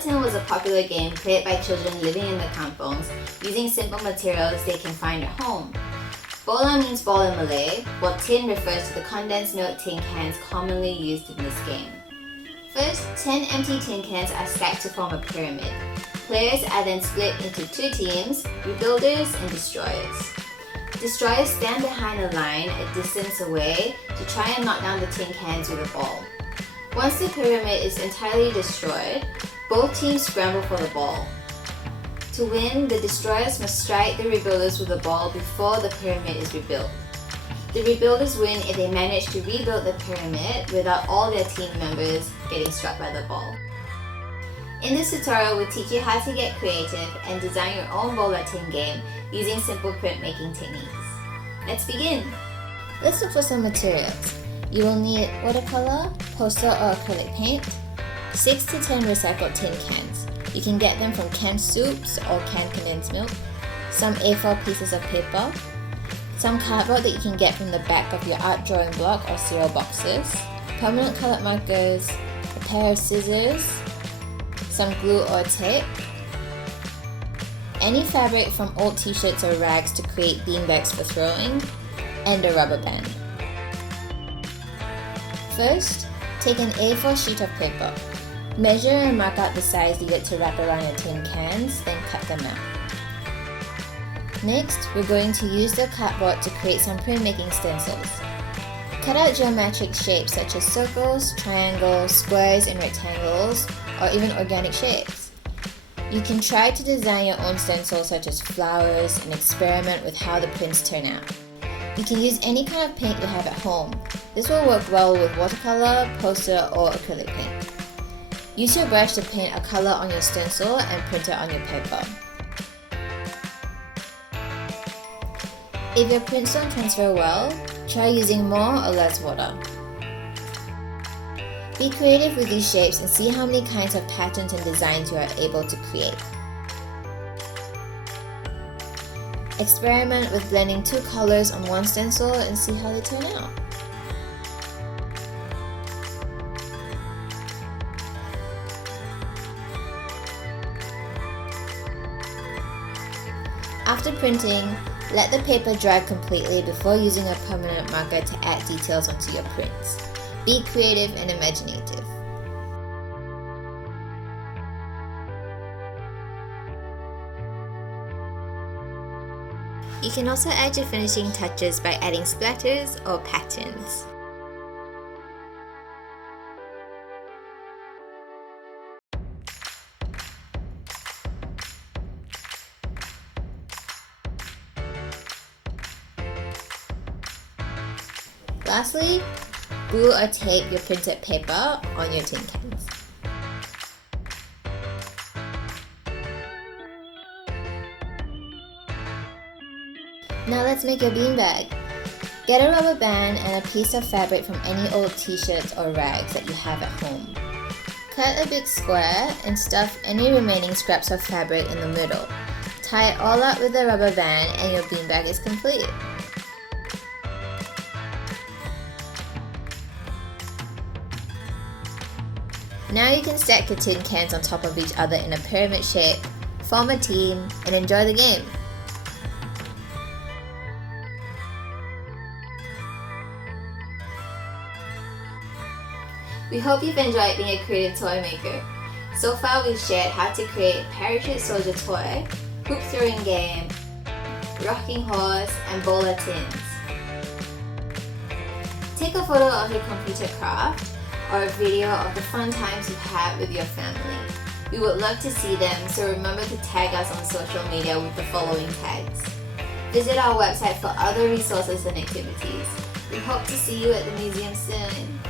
Bola tin was a popular game played by children living in the kampongs using simple materials they can find at home. Bola means ball in Malay, while tin refers to the condensed milk tin cans commonly used in this game. First, 10 empty tin cans are stacked to form a pyramid. Players are then split into two teams, rebuilders and destroyers. Destroyers stand behind a line a distance away to try and knock down the tin cans with a ball. Once the pyramid is entirely destroyed, both teams scramble for the ball. To win, the destroyers must strike the rebuilders with the ball before the pyramid is rebuilt. The rebuilders win if they manage to rebuild the pyramid without all their team members getting struck by the ball. In this tutorial, we'll teach you how to get creative and design your own Bola tin game using simple printmaking techniques. Let's begin! Let's look for some materials. You will need watercolor, poster or acrylic paint, 6 to 10 recycled tin cans. You can get them from canned soups or canned condensed milk, some A4 pieces of paper, some cardboard that you can get from the back of your art drawing block or cereal boxes, permanent colored markers, a pair of scissors, some glue or tape, any fabric from old t-shirts or rags to create beanbags for throwing, and a rubber band. First, take an A4 sheet of paper. Measure and mark out the size needed to wrap around your tin cans, then cut them out. Next, we're going to use the cardboard to create some printmaking stencils. Cut out geometric shapes such as circles, triangles, squares, and rectangles, or even organic shapes. You can try to design your own stencils such as flowers and experiment with how the prints turn out. You can use any kind of paint you have at home. This will work well with watercolor, poster, or acrylic paint. Use your brush to paint a color on your stencil and print it on your paper. If your prints don't transfer well, try using more or less water. Be creative with these shapes and see how many kinds of patterns and designs you are able to create. Experiment with blending two colors on one stencil and see how they turn out. After printing, let the paper dry completely before using a permanent marker to add details onto your prints. Be creative and imaginative. You can also add your finishing touches by adding splatters or patterns. Lastly, glue or tape your printed paper on your tin cans. Now let's make your beanbag. Get a rubber band and a piece of fabric from any old t-shirts or rags that you have at home. Cut a big square and stuff any remaining scraps of fabric in the middle. Tie it all up with a rubber band and your beanbag is complete. Now you can stack your tin cans on top of each other in a pyramid shape, form a team, and enjoy the game. We hope you've enjoyed being a creative toy maker. So far we've shared how to create a parachute soldier toy, hoop throwing game, rocking horse, and Bola tins. Take a photo of your completed craft or a video of the fun times you've had with your family. We would love to see them, so remember to tag us on social media with the following tags. Visit our website for other resources and activities. We hope to see you at the museum soon.